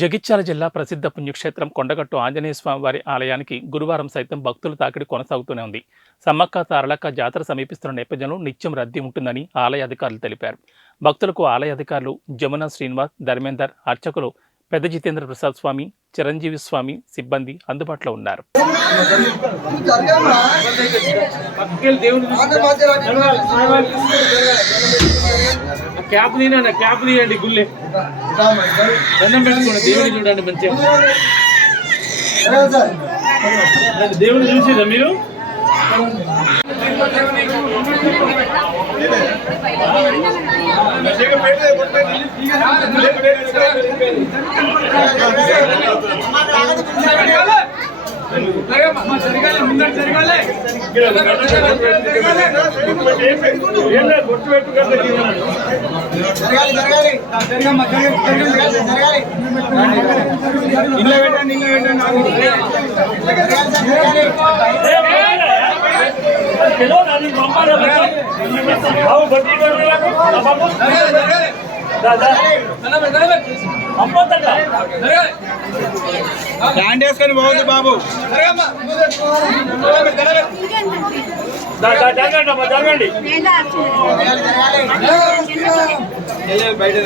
జగిత్యాల జిల్లా ప్రసిద్ధ పుణ్యక్షేత్రం కొండగట్టు ఆంజనేయ స్వామి వారి ఆలయానికి గురువారం సైతం భక్తుల తాకిడి కొనసాగుతూనే ఉంది. సమ్మక్క తారలక్క జాతర సమీపిస్తున్న నేపథ్యంలో నిత్యం రద్దీ ఉంటుందని ఆలయ అధికారులు తెలిపారు. భక్తులకు ఆలయ అధికారులు జమున శ్రీనివాస్ ధర్మేందర్ అర్చకులు పెద్ద జితేంద్ర ప్రసాద్ స్వామి చిరంజీవి స్వామి సిబ్బంది అందుబాటులో ఉన్నారు. క్యాప్ తీయండి క్యాప్ తీయండి గుల్లే దండం పెట్టుకోండి దేవుని చూడండి మంచిగా. దేవుని చూసిరా మీరు? కొట్టు పెట్టుకుంటే జరగాలి జరగాలి. జరగమ్మ ఇల్లు పెట్టండి ఇల్లు పోవద్దు బాబు. జరగండి జరగాలి. బయట